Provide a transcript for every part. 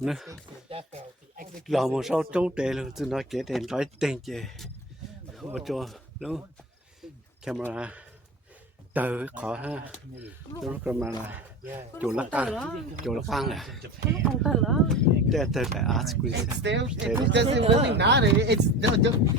nè lò một sau trống tệ luôn tôi nói kể đèn trói tên chè ô cho đúng camera từ khó ha lúc camera chủ lắc tăng này the art squeeze It's still, it doesn't really matter. It's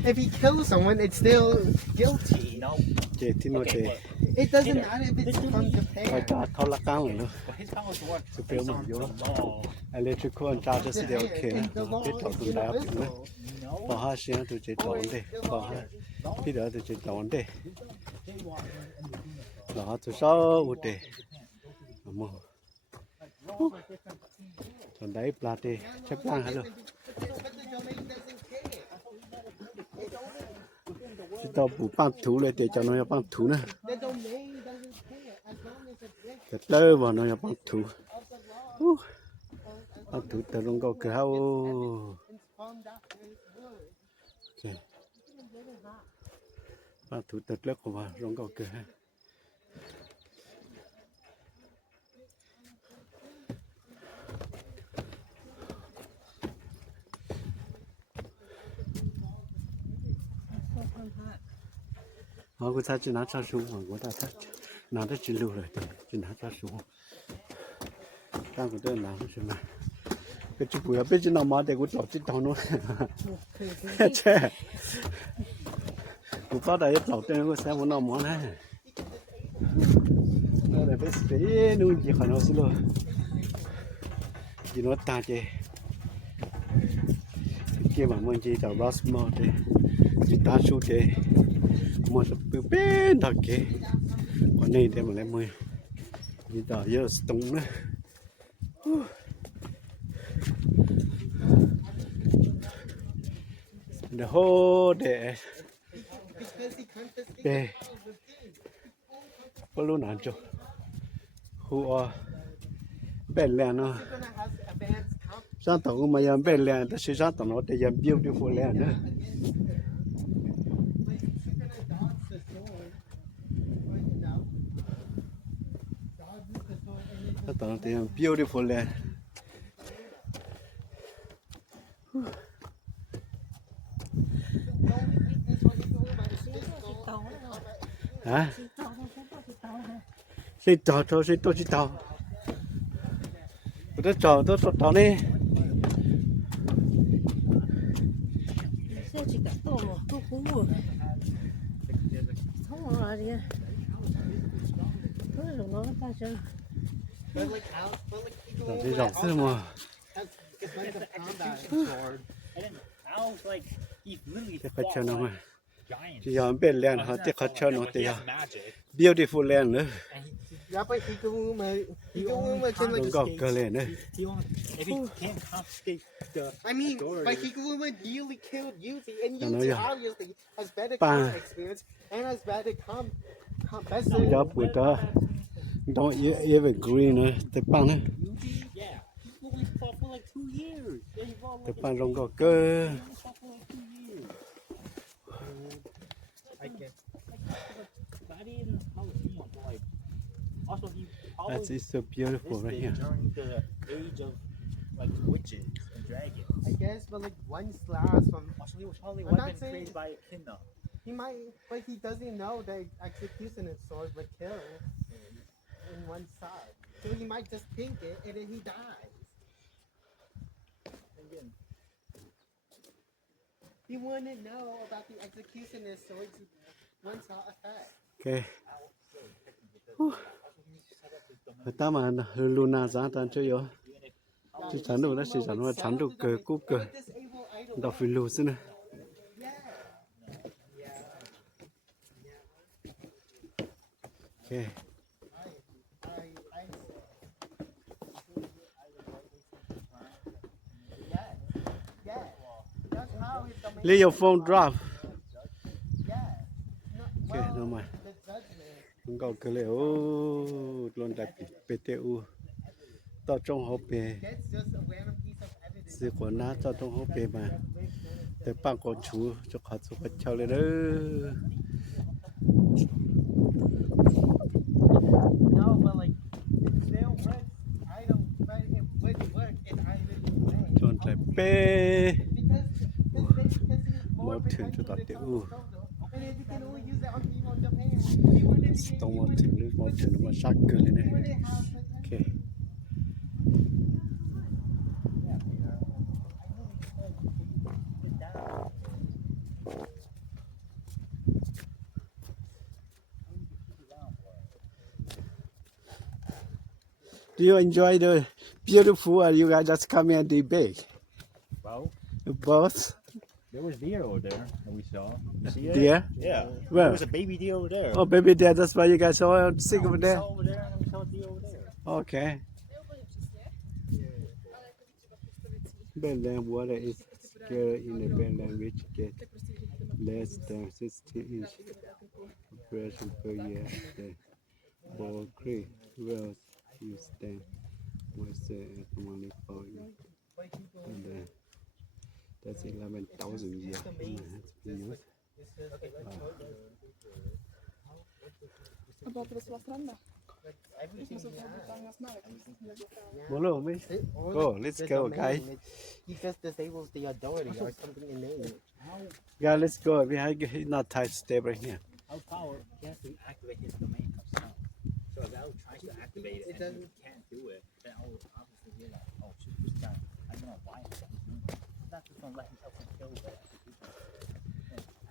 if he kills someone, it's still guilty. No. chè thì nó chè It doesn't matter if it's from phải Japan. trả thâu lắc tăng rồi luôn His powers to work sự biểu mình vô law. electrical and charges thì đều ok And the biết law thầu is tụi đại học nữa universal. bỏ hai xe tụi chế trộn đi bỏ hai khi đó tụi chế trộn đi đó tụi sao út đi mà còn đấy plate xếp lang hả luôn chỉ tao bù bám thúเลยđể cho nó bám thú nữa The domain doesn't care as long as it's cái tơ vào nó bám thú bám thú từ trong câu cửa hao from that word. ok bám thú từ lớp của vào trong câu cửa họ cũng chỉ nã cho xuống mà của ta thật nã đã chỉ lưu rồi chỉ nã cho xuống ta cũng đơn giản thôi mà cái chụp bùi biết chỉ nào mà để cũng chọn chỉ tao nó chết cũng có đại chọn tên cũng xem muốn nào món này nó để biết cái nuôi gì khỏi nó xí luôn chỉ nó ta chứ kia mà mình chỉ chọn last mode chứ chỉ ta số chứ một số bên thật kì còn này để mà lấy mười như tờ giờ stung nữa the whole day để có luôn nào cho who bên lẻ nó sáng tạo mà làm bên lẻ ta sẽ sáng tạo nó để làm beautiful lẻ nữa tao thấy beautiful land hả xin tao thôi xin tôi xin tao tôi tao đi xe chỉ cả tổ tôi cũng buồn không có gì thôi rồi nó ta chơi đi dọc xưa mà cái khách chơi nó mà chỉ làm bên land họ cái khách chơi nó thì beautiful land nữa Yeah, but he go trên like có cơ lên nữa If he can't confiscate the I mean, but he go really killed Yuzi, and Yuzi obviously has better experience and has better best. đó buổi đó don't even green nữa tới pan nữa yeah, he only fought for like 2 years. Yeah, he fought tới pan rong có cơ for like 2 years. I guess. I didn't Coliseum, but like also he that's it's so beautiful right here during the age of like witches and dragons. I guess, but like one slash from Also, he was probably I'm not weapon saying- created by Echidna. he might, but he doesn't know that executioner sword would kill in one side, so he might just think it and then he dies. Again, He wouldn't know about the executioner sword's one shot effect. okay ta mà Luna giá ta chơi rồi chỉ chắn đủ đó chỉ chắn là chắn đủ cờ cúp cờ Disable idol. đọc phi lù xin nè okay That's how his domain. leave your phone drop Yeah. okay no mà The judgment. không có cái lẽ ô luôn đặt PTU tao trong hộp bề That's just a random piece of evidence. sự của nó tao trong hộp bề mà để bằng con chú cho họ cho họ chào lên đó No, but like, it's still worth. I don't. But pe Because he's more một thuyền cho protective tọt of tiêu the soil. And if you can only use that on people in Japan, he wouldn't tông một thuyền lưới một thuyền mà sắc cơ lên này have ok Do you enjoy the beautiful or you guys just come here and debate? Well, Both? there was deer over there that we saw. You see it? Deer? Yeah. Where? There was a baby deer over there. Oh, baby there, that's why you guys saw sick over We there? saw over there and we saw deer over there. Okay. Bedland water is scarce in the bedland which get less than 60 inch pressure per year. The Ball Creek wells use them moisture and money for you. And that's 11,000 years. Hello, me. Go, let's go, guys. He just disables the authority or something innate. Yeah, let's go. We have not tight stable here. How power he has to activate his domain himself. So if Al tries to activate it and he can't do it, then Al will obviously be like, oh shoot, this guy, I don't know why he's doing it. He's not just gonna let himself get killed by execution.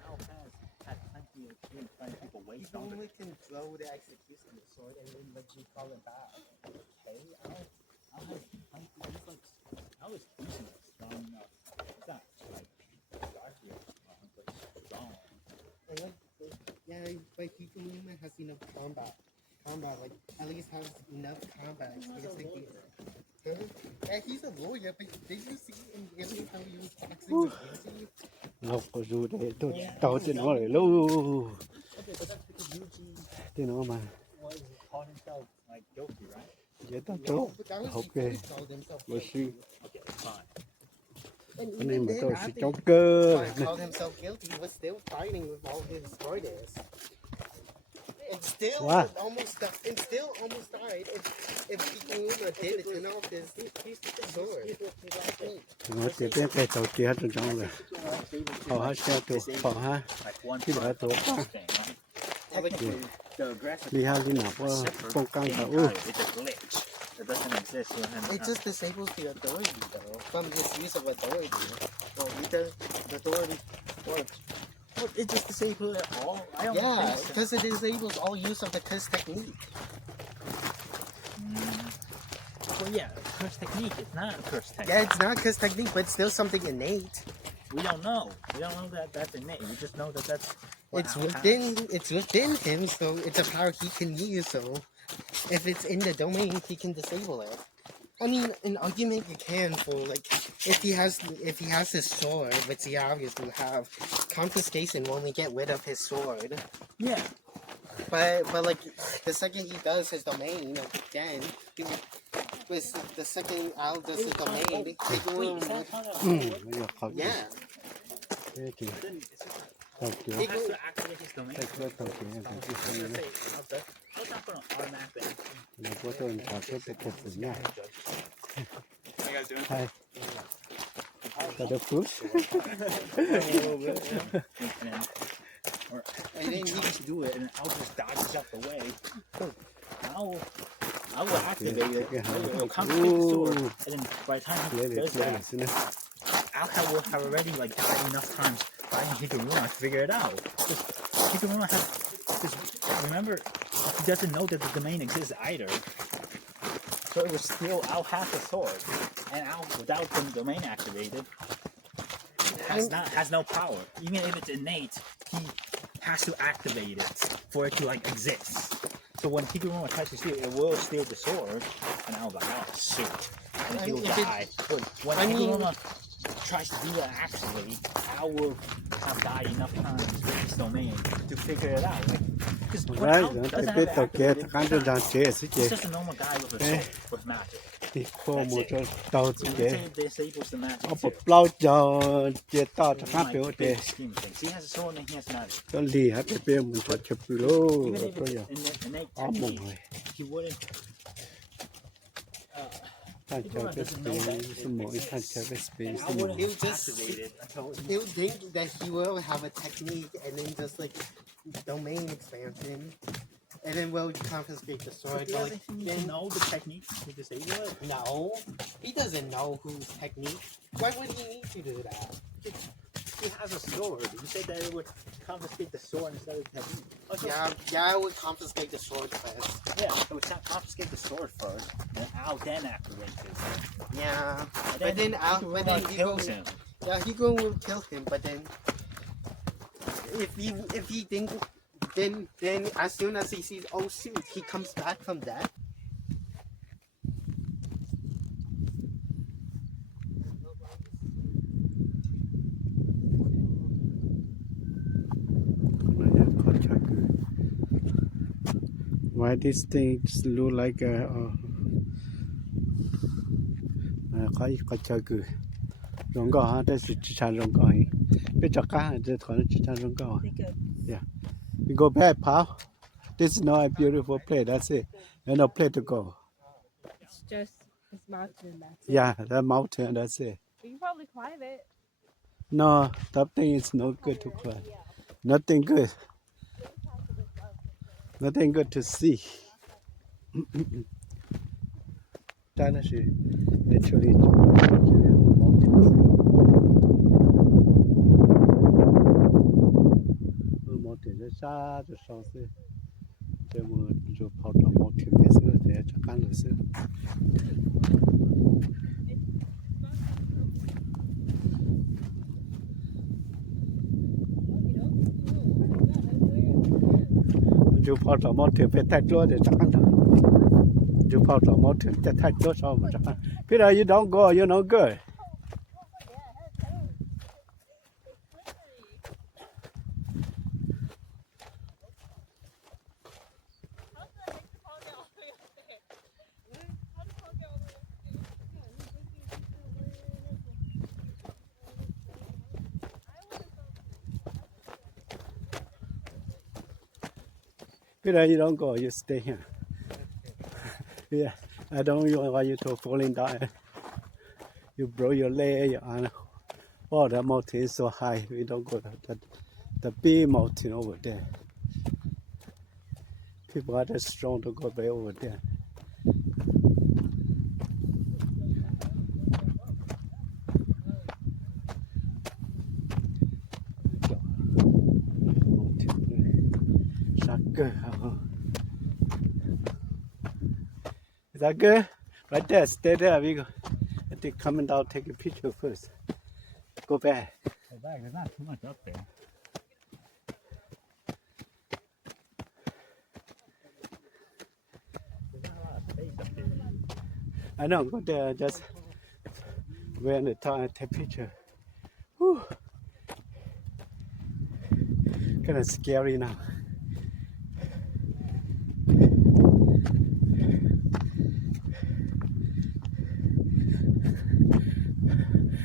Al has had plenty of people waste He on only it. can throw the execution sword and then let you call it back. Okay, Al has plenty, he's like, Al is decent, strong enough. He's not like darkly strong, but he's strong. And yeah, but Hikuluma has enough combat. Like, at least has enough combat experience. Yeah, he's a lawyer, but did you see in Italy how he was boxing with Nancy? Nó có dù để tôi tao trên nó để lâu Okay, but that's because Yuji thế nó mà was called himself like guilty, right? dễ tao No, tốt but that was ok before he called himself bữa guilty. sư Okay, fine. And cái này even mà then, tôi sẽ after chống cơ he called himself guilty, he was still fighting with all his brothers. And still Wow. almost died if Hikuluma didn't turn off his sword. nó chỉ biết cái tàu kia trong trong rồi họ hát xe tụ họ ha Like one khi đó tụ thing, right? Technically, the aggressive đi hai đi nào có phong căng thing tàu about it, it's a glitch that doesn't exist in him. It just disables the authority, though, from his use of authority. Well, the authority works. Well, it just disables it all. I don't Yeah, think so. because it disables all use of the curse technique. Well, yeah, curse technique is not a curse technique. Yeah, it's not curse technique, but it's still something innate. We don't know. We don't know that that's innate. We just know that that's what It's Al within has. it's within him, so it's a power he can use. So if it's in the domain, he can disable it. I mean, an argument you can for like if he has his sword, which he obviously have, confiscation will only get rid of his sword. Yeah. But like the second he does his domain again, with the second Al does his domain, they go Wait, in is that with, how that ừ works? bây giờ khó yeah. thế kìa Then it's just tàu kia Al has to activate his domain. cái tàu kia I cái was kia gonna say, Al's not gonna automatically activate. nó có tôi thảo cái cục của nhau How you guys doing? hai có được phút And then he just do it, and Al just dodges out the way. I will activate it. It'll confiscate the sword, and then by the time he lấy để does chơi that, xin Al will have already like died enough times fighting Higuruma to figure it out. Higuruma has, because remember, he doesn't know that the domain exists either. So it was still Al has the sword, and Al without the domain activated has no power. Even if it's innate, he has to activate it for it to like exist. So when Higuruma tries to steal, it will steal the sword, and Al's like, oh shoot, and then I he'll mean, if it- die. But when I mean- Higuruma tries to do that actually, Al will have died enough times with his domain to figure it out. Like, because when đấy Al nó doesn't phải have biết it tàu kia activated, khán đơn giản chế sẽ chế he's just a normal guy with a sword, with magic. thì cô một cho tàu chỉ chế It disables the magic ở too. một lâu cho chế tàu cho khác Like biểu big chế scheme things. He has a sword and he has magic. cho lì hết cái bên mình cho chụp lô Even if tôi it's giờ innate áo mồm technique, rồi he wouldn't. 探车个 space 什么？一探车个 space 什 I 么 wouldn't？ He'll just activate it until he'll think that he will have a technique and then just like domain expansion. And then we'll confiscate the sword. But, like, he then, know the technique to disable it. no, he doesn't know whose technique. Why would he need to do that? He has a sword. You said that it would confiscate the sword instead of the technique. Also, Yeah, I would confiscate the sword first. yeah, it would confiscate the sword first, and Al then activates it. Yeah, And but then kills him. Yeah, Hugo will kill him. But then, if he think, then as soon as he sees, oh shoot, he comes back from that. 那也考察个。Why these things look like可以考察个。人高哈，这是职场人高嘿，别着干，这可能职场人高。 那个 You go back, pal. This is not a beautiful place. That's it. There's no place to go. it's just it's mountain. That's it. Yeah, that mountain. That's it. You can probably climb it. No, that thing is no good to climb. Nothing good. Nothing good to see. 真的是 actually mountain 这啥就上去，这么就跑到 mountain 没事，在这干了事。就跑到 mountain 被太多的干了。 就跑到 mountain 这太多少么干？Peter, you don't go, you no good. Peter, you don't go, you stay here. Yeah, I don't even want you to falling down. You broke your leg, your arm. Oh, that mountain is so high. We don't go to the big mountain over there. People are that strong to go back over there. Sucker. Is that good? Right there, stay there, we go. I think coming down, take a picture first. Go back. Go back. There's not too much up there. There's not a lot of space up there. I know, go there, just wait on the top and take picture. Whew. Kind of scary now.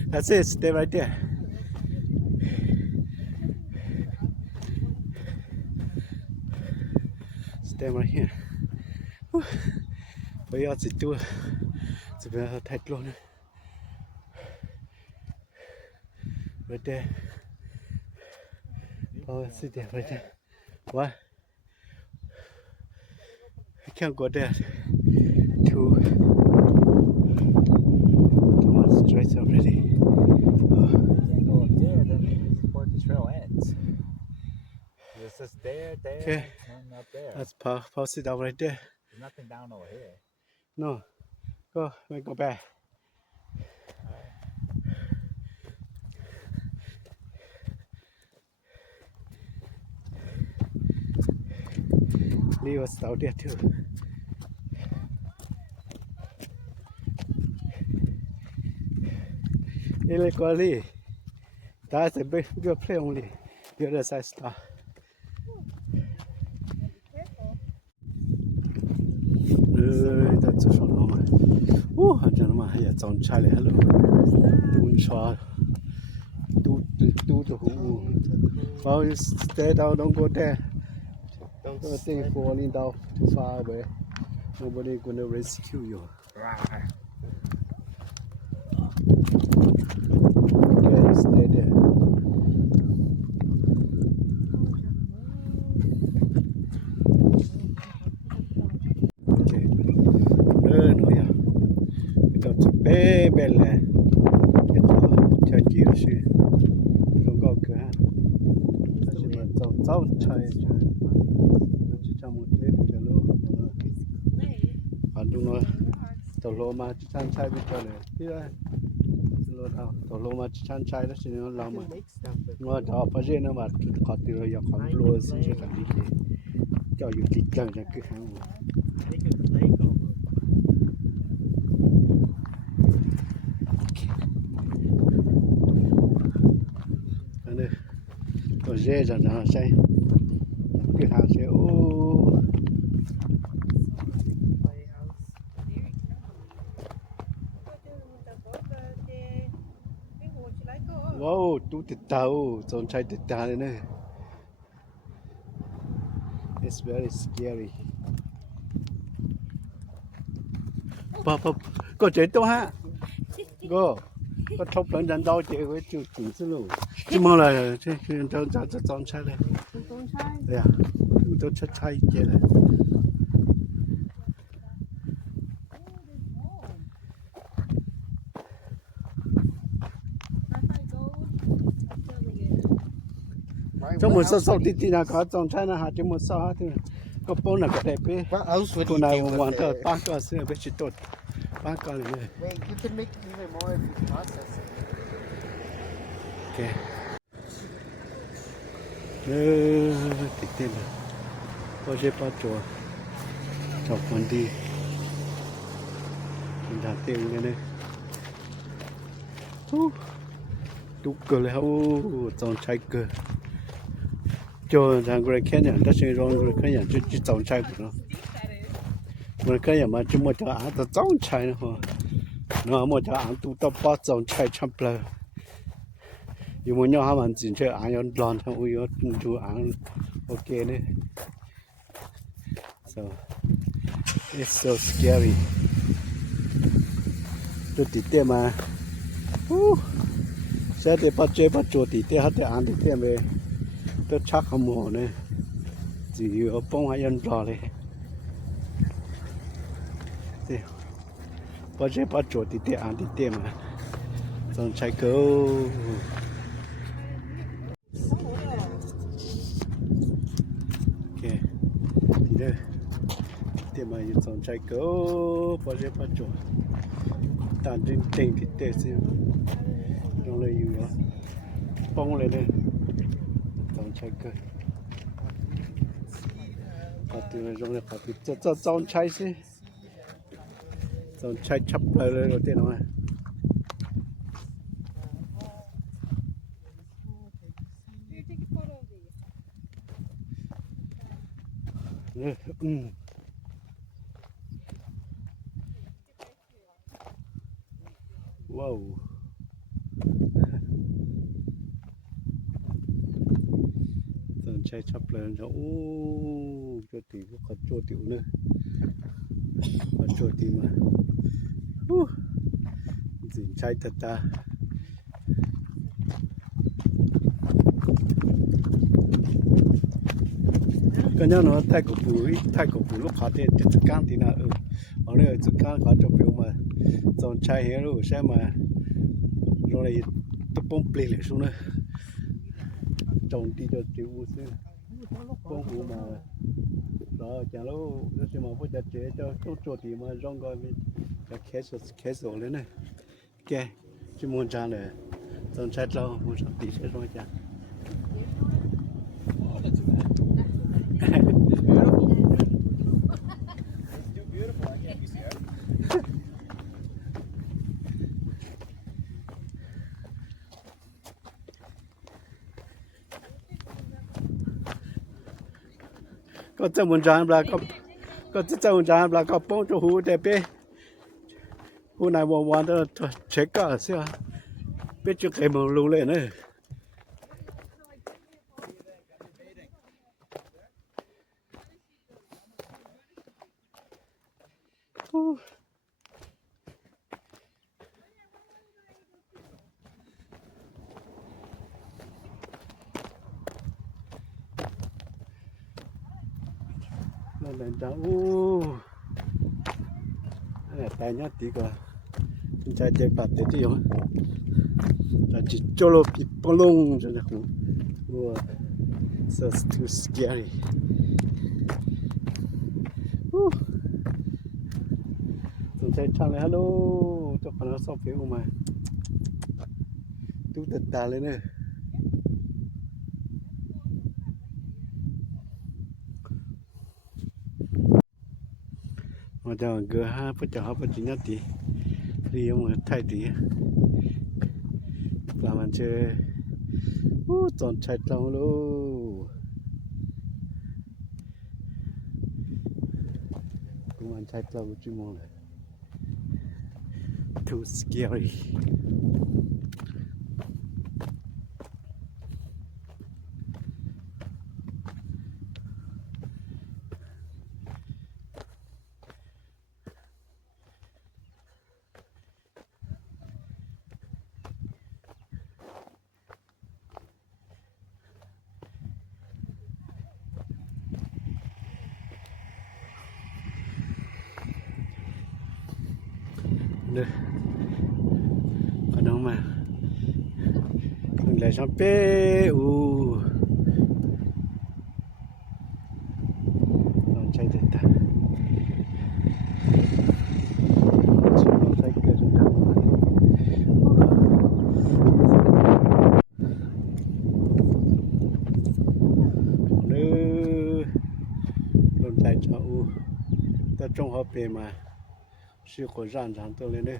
That's it, stay right there. Stay right here. 不要自多，这边太多了。Right there. Oh, sit there, right there. What? I can't go there. Too much stress already. Can't go up there, then where the trail ends. It's just there, Okay. and up there. Let's pause it out right there. There's nothing down over here. No. Go, we go back. Leave us out there too. Illegally. That's a big good play only. The other side stop. That's so long. Oh, gentlemen, here, John Charlie, hello. Don't try. Do the who. Well, you stay down, don't go there. Don't Don't think falling down too far away. Nobody gonna rescue you. Right. Okay, stay there. Okay. Nó ya. Ito sa bebele. Ito cha jiu shi. Rong go ke ha. Ta shi ma zao zao chai cha. Nó chỉ cho một lít cho lô. Còn đúng rồi. Tàu lô mà chỉ chăn chai bị cho này. Đi ra. Lô đâu. Tàu lô mà chỉ chăn chai đó chỉ nó làm mà. Make stuff with Nó đó bây giờ nó mà có tiêu rồi còn lô xin cho thằng đi kì. Cho dù tịt chân ra cứ hàng. They can play over. Này. Có dễ rồi nó sẽ. Cứ hàng sẽ ô. playhouse. Wow, tu tịt tàu, trốn chạy tịt tàu này nè. It's very scary. Papa, có chạy đâu ha? Go. Có thọc lần lần đầu chạy với chủ chủ sư luôn. Chứ mà là chứ trốn chạy này. Don't try. Đây à, tôi chạy chạy chạy này. Trong một số tí tí nào có trốn chạy nào hả? Trong một số thì có bốn là có đẹp ấy. What else would Cô you này think hoàn of toàn it? ba cái xưa biết chỉ tốt. Ba cái này. Wait, you can make even more if you process it. Okay. Tí tí này. Có dễ bắt chùa. Chọc con đi. Mình đã tiêu như này. Đúng cơ là trốn chạy cơ. Cho rằng người khen nhận đã sinh rong người khen nhận chỉ trốn chạy của nó. Người khen nhận mà chỉ một cho án ta trốn chạy nữa. Nó một cho án tụ tập bắt trốn chạy chăm plơ. Dù muốn nhau mình chỉ chơi án yon lon theo uy chú án ok này. So it's so scary. Tôi tí tê mà. Sẽ để bắt chế bắt chuột tí tê hết để án tí tê về. Tôi chắc không mồ này. Chỉ ở bông hay ăn rò này. Bắt chế bắt chuột tí tê án tí tê mà. Xong chạy câu. Ok. Thì đây. Tí mà nhìn xong chạy câu. Bắt chế bắt chuột. Tàn trên tình tí tê xem. Trong đâyอยู่đó. Bông lên đây. Xong chạy câu. Có tí mà trong đây có tí. Xong chạy xem. Xong chạy chắp lại lên đầu tiên rồi. Wow. Xong chạy chắp lên rồi. Cho tí có cho tiểu nữa. Có cho tí mà. Dình chạy thật ta. Cái nhau nó thay cổ bù lúc họ thì trực can thì nào ở đây trực can họ cho biểu mà dọn chạy hết rồi xem mà rồi này tôi bông plei lại xuống nữa trồng đi cho chịu u xí bông bù mà đó chẳng lâu nó sẽ mà phải chặt chế cho tốt chỗ thì mà rong coi mình cái khé sổ lên này ok chỉ muốn chán này dọn chạy lâu muốn sắp tí sẽ rong chán có trong một tràn là có trong một tràn là có bông cho hú đẹp bé hú này mộtวันđó check cả xíu biết cho cái mông lù lên nữa lên đó này tay nhá tí cơ chạy chạy bạt tới tí không là chỉ cho lô bị bông lông rồi nè wow so too scary chạy chăng lại hello cho con nó sắp phiếu mà tú tật tà lên nè mà cho gỡ ha phải cho họ phải chỉ nhát tí đi ông thay tí làm ăn chơi chọn chạy trong luôn cũng ăn chạy trong chuyên môn này too scary nè còn đâu mà mình lại xong bê còn chạy tới ta chạy cơ rồi đâu luôn chạy cho ta trong hộp bê mà siêu khổ rạn rạn tôi lên đây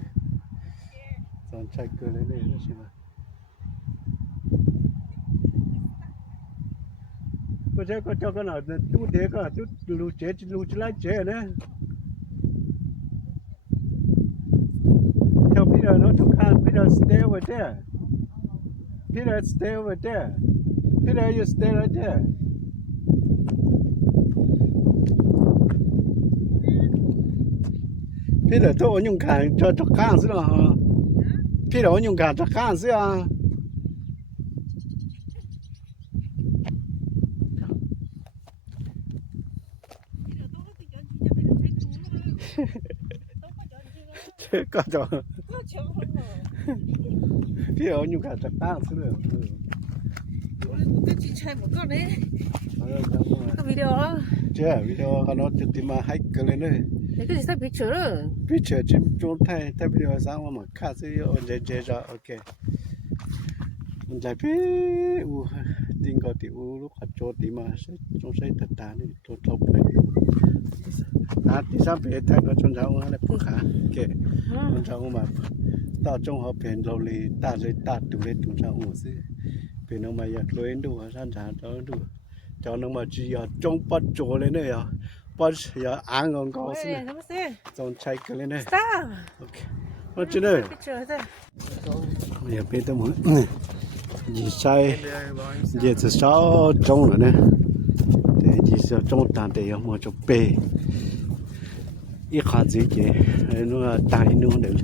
dọn chạy cơ lên đây đó xem mà có sẽ có cho cái nào tu thế cả tu lù chế lại chế nữa theo Peter nó thuộc hàng Peter stay over there Peter stay over there Peter you stay right there Peter tôi ổn dùng cả cho khang xí là Peter ổn dùng cả cho khang xí à có cho Peter ổn dùng cả cho khang xí là cái chị trai một con đấy có video chưa video nó chụp tìm mà hack lên đây cái gì sao picture picture chim chôn thay video sang mà khá gì ở ra ok mình chạy phía tin có tiểu lúc họ cho tí mà sẽ trong xây thật ta này tôi thâu lại thì sao về thay nó trong giáo là cũng khá ok trong giáo mà ta trong họ bền lâu lì ta rồi ta tụ lên trong giáo một xí bền nó mà giật lối đủ san sản cho nó mà chỉ ở trong bắt chỗ lên đây à bắt giờ ăn ngon có xí trong chạy cái lên đây ok nó chỉ đây giờ bây giờ muốn gì sai giờ sẽ sao trong rồi nè để gì sẽ trong tàn để mà cho bê ít khá gì chứ nó tài nó được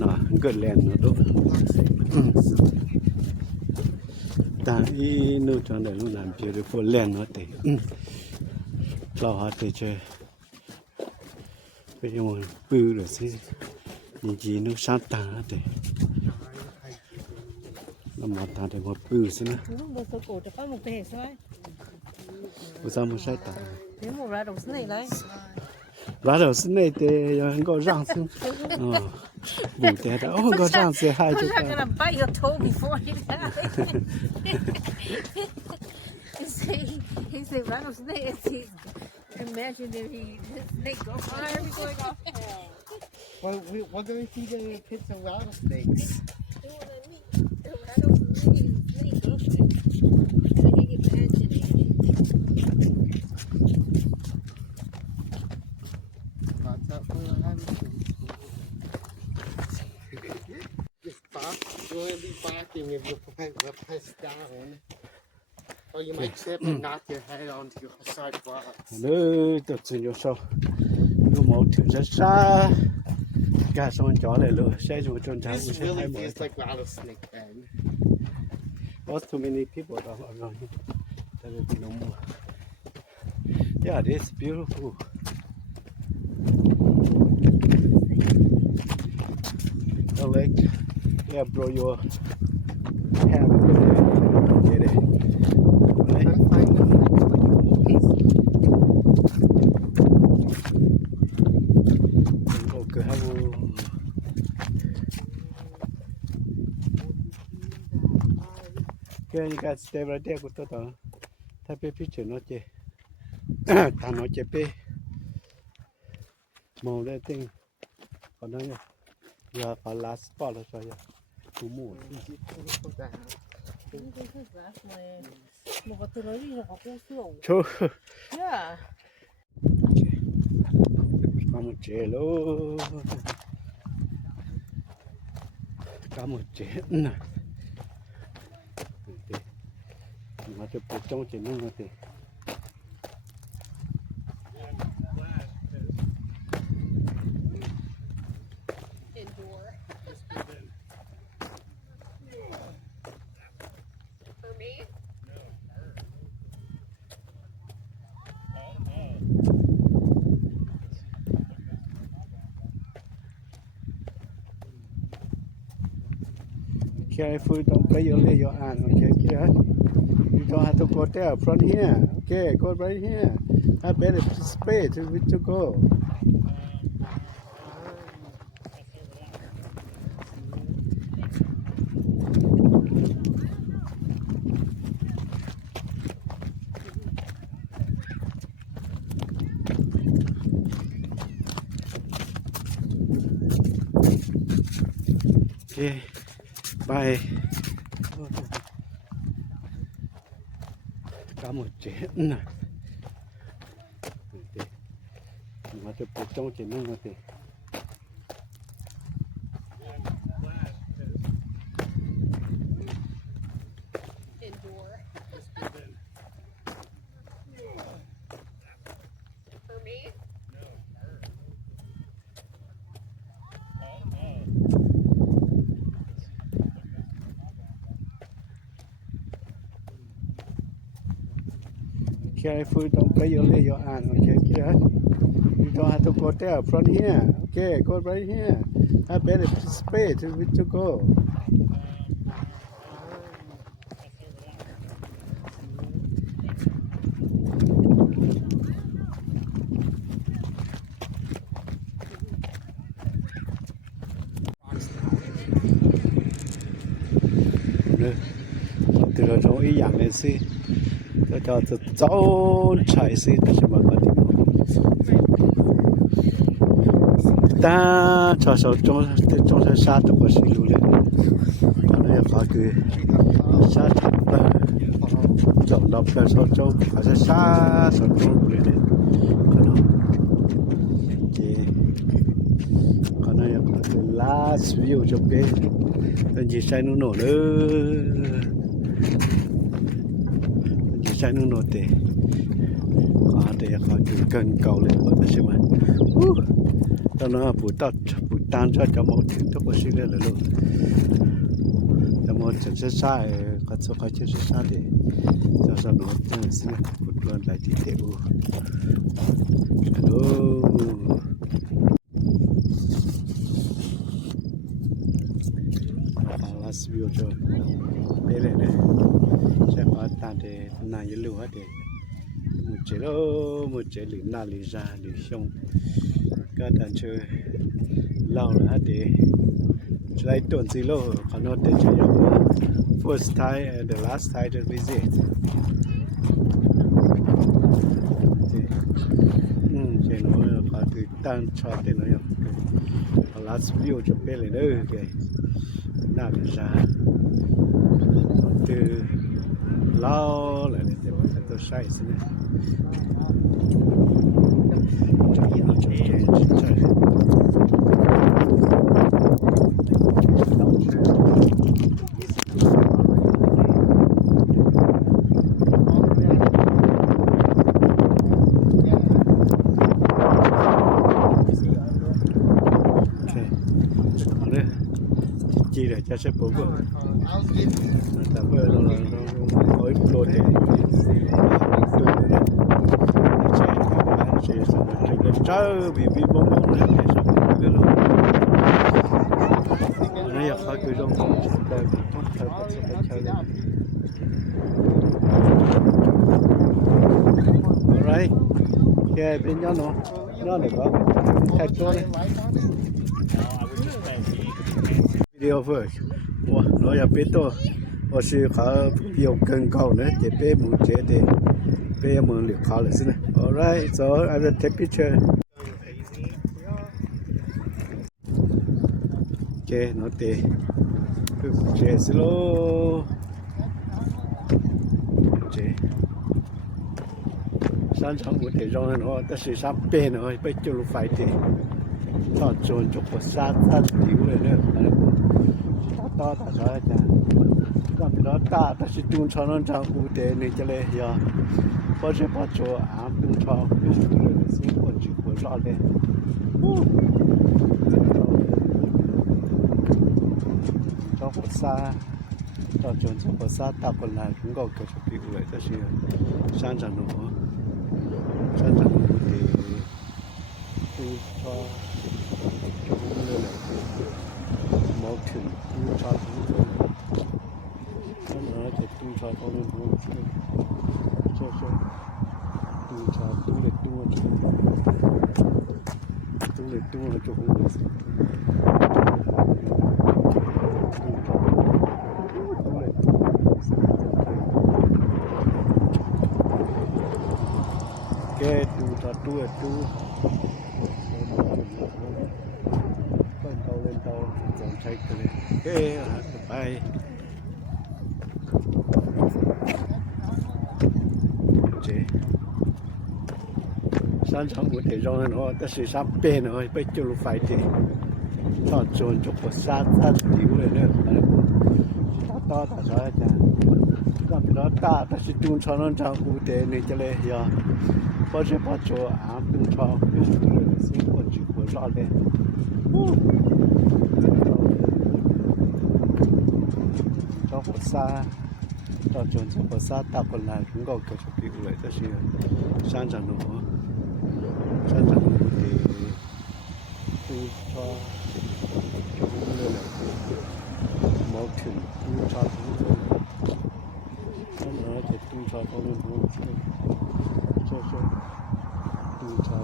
nó là cái lẹn nó đó tài nó cho này nó làm beautiful lẹn nó để lo hết để chơi bây giờ mình bự rồi xí gì nó sát tà để nó mà ta để một bự xí nữa một số cổ cho có một cái hệ sao bây giờ mình sai tà nếu một ra đầu này đấy ra đầu xí này thì anh có răng xí bù té đó không có răng xí hai chục I'm gonna bite your toe before you die he said rattlesnake imagine if snake go fire before it got Well, we're going to see the pits of rattlesnakes. You're going to be barking if you press down. Or you might slip and knock your head onto your sidewalk. Nữa tự nhiên vô sau nó một thử rất xa cả xong chó lại luôn xe dùng trôn trắng This sẽ hai really mỗi feels like rattlesnake then. What's too many people around tại vì nó mua Yeah, this is beautiful. The lake. Yeah, bro, your hand over there. Get it. Right? I'm fine with that. Okay, how Okay, you guys stay right there. Go to the type of picture, not yet. Not yet. Màu that thing. Còn nó nhá. Giờ có last spot rồi sao vậy? Cú mù. 뭐가 들어있는 거 고수용. Chô. Yeah. Có một chế luôn. Có một chế nè. Mà chụp được trong chế nông thì. Indoor. For me? Careful, don't play your leg, your arm, okay, kid? You don't have to go there, front here. Okay, go right here. I better space to go. Okay, bye. Có một chế nè. Mà chụp được trong chế nông thì. Indoor. For me? Careful, don't play your leg, your arm, okay, kid? You don't have to go there, front here. Okay, go right here. I better space to go. Từ đó trong ý dạng này xí cho cháu chạy xí ta sẽ mất đi ta cho số trong sát được có xí luôn lên cho nên khó cứ sát thật là chọn đọc là số trong có sẽ sát số trong lên lên còn này có cái last view cho bé tên gì sai nó nổ nữa sai nó nổ tệ có thể có cái cần cầu lên có thể xem cho nó phụ tan cho một chuyện tó có xí lên là luôn cho một chuyện sẽ sai có số cái chuyện sẽ sai để cho nó chân xí phụ luôn lại thì tệ hello last view cho bé này này sẽ có tan để nãy giờ lưu hết để một chế lì na lì ra lì xong các bạn chơi lâu là hết để chơi tuần gì lâu còn nó để chơi first time and the last time to visit chơi nó có từ tan cho tên nó last view cho bé này nữa kìa na lì ra từ lâu là để tôi sai xí này chi để cho sẽ bố vợ ta vợ nó là nó hỏi pro để trời bị bong bong này thì sao cái luôn nó giờ phải cứ trong đời không phải bắt sẽ phải chơi alright cái bên nhau nó được không thay chỗ này video first wow nó giờ biết tôi 我是考有更高呢，这边目前的边门里考了是呢。Alright, so I will take picture. Okay, nó tệ. Chế xí lô. Chế. Sáng sáng của thể rong nó, ta sẽ sắp bên nó, bây giờ lúc phải tệ. Nó trốn chụp một sát tiểu này nữa. Ta sao chả. Còn đó ta sẽ tung cho nó trong u tế này cho lên giờ có thể bắt cho ám tung cho cái sự này sẽ có chịu của rõ lên cho một xa cho chuẩn cho một xa ta còn lại cũng có cái sự bị lợi đó là sang chẳng nữa thì tung cho cũng như là một thử tung cho nó sẽ tung cho con lên luôn cho tung cho tung lên tung lên cho không được cái tung cho tung lên tung lên tàu dòng chạy cái bay sáng sáng của thể rong nó ta sẽ sắp bên rồi bây giờ lúc phải thì nó trốn chụp một sát tiểu này nữa ta sao chả còn đó ta sẽ tung cho nó trong u tế này cho lên giờ có thể bắt cho ám tung cho cái sự này sẽ có chịu của rõ lên cho một xa cho trốn cho một sát ta còn lại cũng có cái sự bị lợi đó là sáng sáng nữa sáng sáng thì tung cho cũng như là một thử tung cho nó sẽ tung cho con lên luôn cho tung cho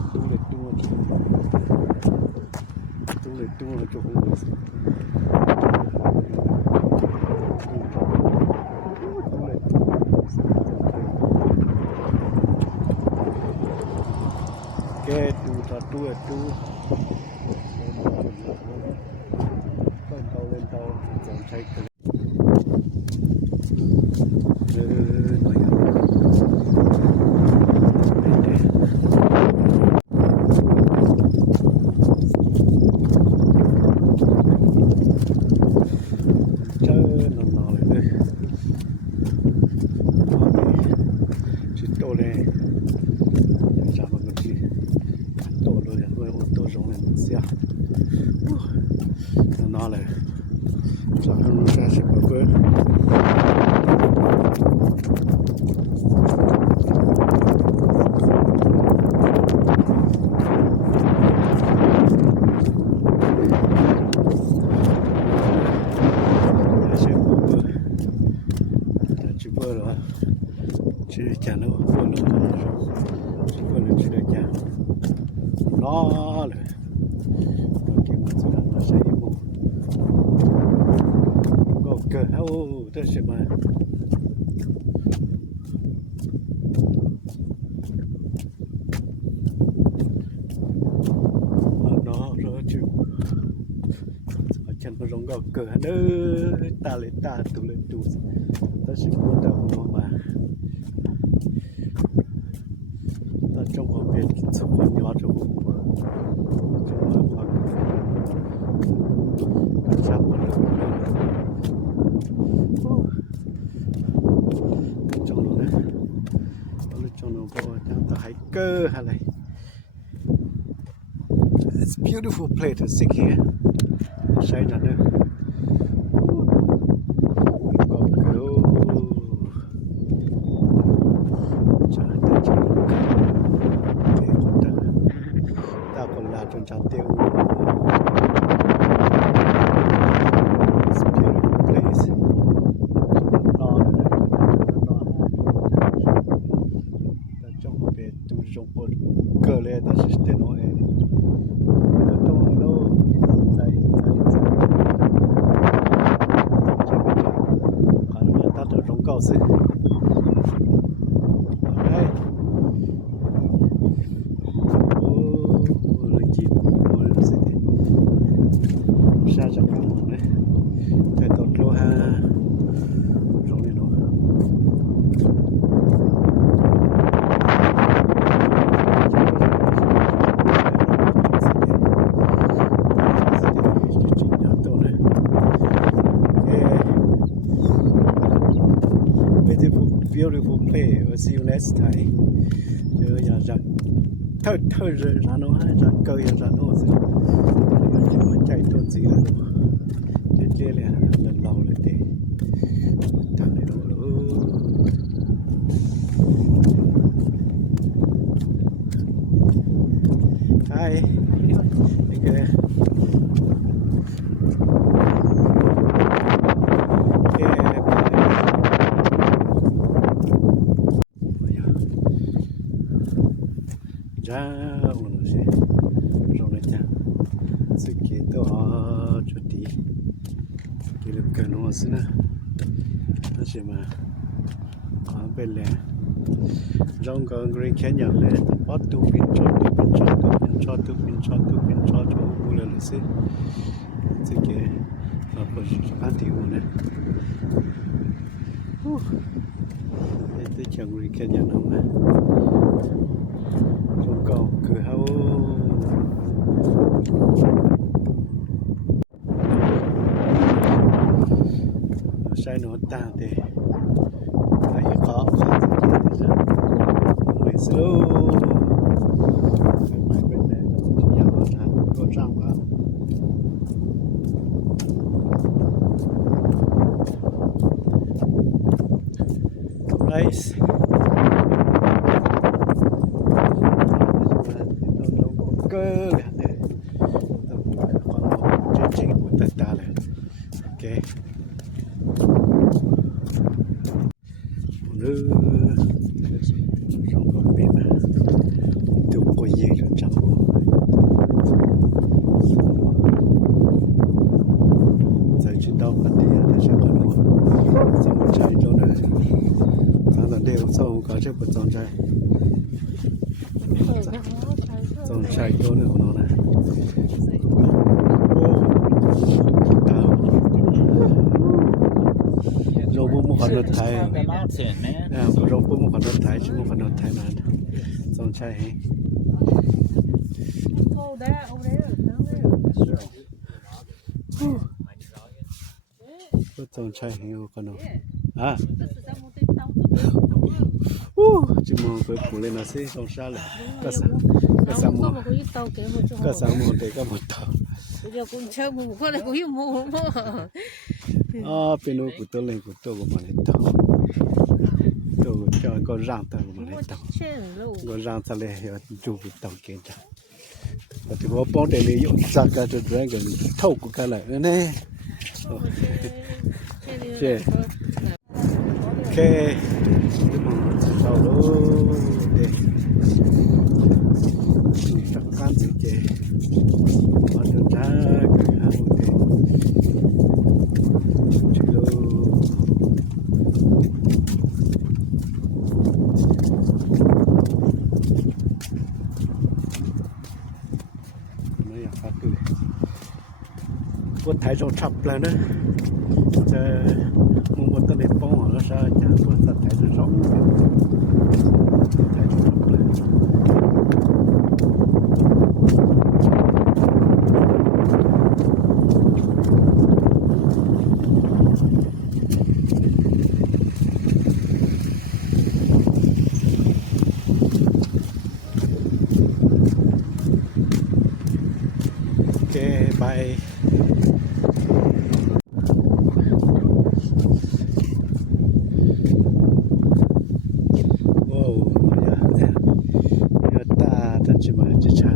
tung lên tung cho không được cái tu lên tàu dòng chạy nó là sao nó ra sẽ có quên chỉ bơ rồi chỉ chả nữa chỉ bơ là chỉ để chả nó là good. Oh, that's it, man. Nó rồi chịu. Ở chân nó rong gạo cờ nữa, ta lên tu. Ta sẽ có đầu nó mà. Ta trong họ biết sự quan nhỏ cho hùng. Trong họ ta chắc mà được. Hiker hay it's beautiful place to sit here say là nữa có kiểu chả thấy chả có cái con าคนลาจนจะเตียว It's a beautiful place รอเลยแต่จงไปดูจงปวดเกิดเลยแต่สิเตโนเองแต่ต้องโลใจขอมาตัดตรงเก่าสิBeautiful place. We'll see you next time. Chứ giờ ra thôi rồi ra nó ra cơ ra nó rồi. Nó chạy tuần gì là chết là lần lâu rồi thì thằng này nó Hi. Okay. Uno sì, non è già, se chiedo a tutti che lo conoscono, insieme a belle, trong con green canyon le, bắt tu pin chót le lo sì, se che la poi anti una, e c'è green canyon non è. Còn cửa hao sai nó ta thì phải khó thì ra người slow phải bên đây nhiều là có răng quá nice cơ trên của tất cả là ok nữ trong con bên mà tụi cô dễ rồi chẳng giờ chuyến đâu còn đi là sẽ có nó xong chạy cho nó tháng lần đều sau có chiếc một dòng chạy dòng chạy cho nó của nó này rồi bố một con nước Thái rồi bố một con nước Thái chứ một con nước Thái mà dòng chạy hết dòng chạy hết con nó à chỉ mua cái phụ lên là sẽ không sao là cái sao mua để cái một tàu giờ cũng chơi một con này cũng hiểu mua bên đó của tôi lên của tôi của mình tàu tôi cho con rang tàu của mình tàu con rang tàu lên chụp tàu kia cha và thì có bao để lấy ra cái cho cái thâu của cái này nè ok sau đó để tập can sự chế bắt đầu ra cái hàng để chilo mấy phát cứ quân thái trong chập là nữa giờ một tờ điện bông nó ra chả quân tật thái trong chập thái trong chập là ok bye wow ya ta chỉ mà chỉ chả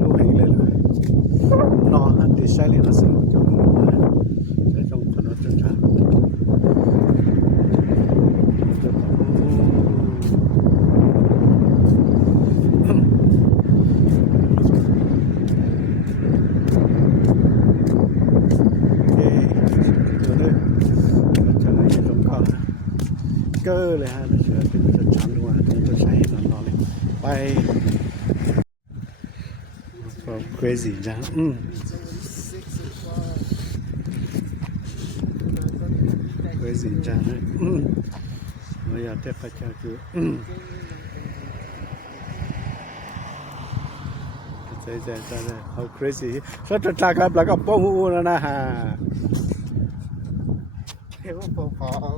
ลูกเองเลยนอนอันที่ใช้เลยนะสิจะรู้ใช้ตรงขนมจังเกอร์เลยฮะจะจำดูว่าจะใช้นอนเลยไป from crazy จ้ะcrazy จ้ะเราอยากได้พระเจ้าคือใจhow crazy ก็จะจากกันแล้วก็ป้องหูนะฮะ Beautiful Paul.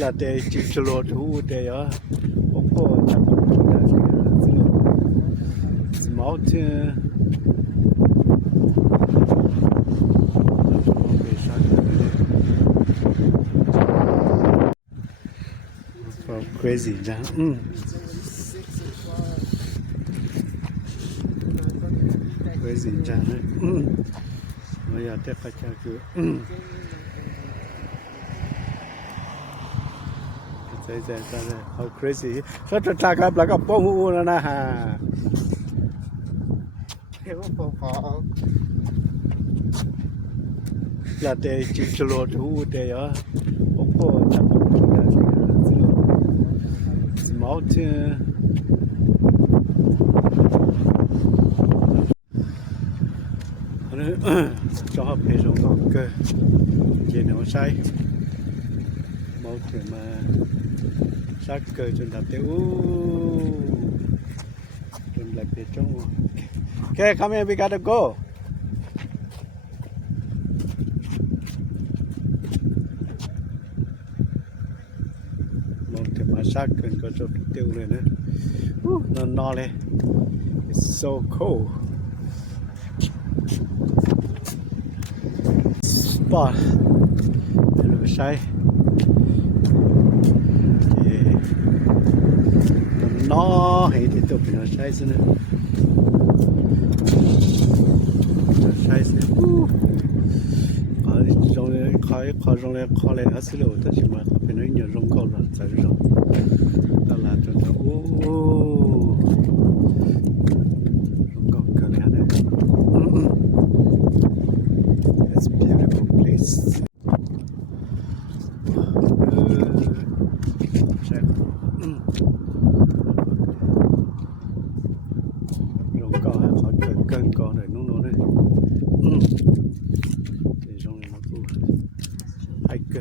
လာတဲ့ကြည့်လို့တူတဲ့ရဘောချပ်တာစီစမောက်တင် from crazy จ้ะcrazy จ้ะเราอยากได้พระเจ้าคือใจhow crazy ก็จะจากกันแล้วก็ป้องหูนะฮะ Beautiful Paul. လာတဲ့ကြည့်လို့တူတဲ့ရဘောချပ်တာစီစမောက်တင်cho hợp hệ giống ngọc cơ chỉ nó sai mẫu thuyền mà sát cơ trên đạp tiêu trên lại phía trong okay come here we gotta go mẫu thuyền mà sát cơ có chỗ tiêu này nữa nó no lên it's so cool spot được sai nó hay thì tôi phải nói sai xin nữa sai xin khó trong này khó lại hết lâu tất nhiên mà phải nói nhiều trong câu là sai rồi đó là cho nó trong câu cơ này này it's a beautiful place check rồng co khỏi cân co này nó này thì trong này nó cũng hay cơ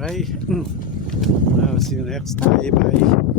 Right. I'll see you next time. Bye.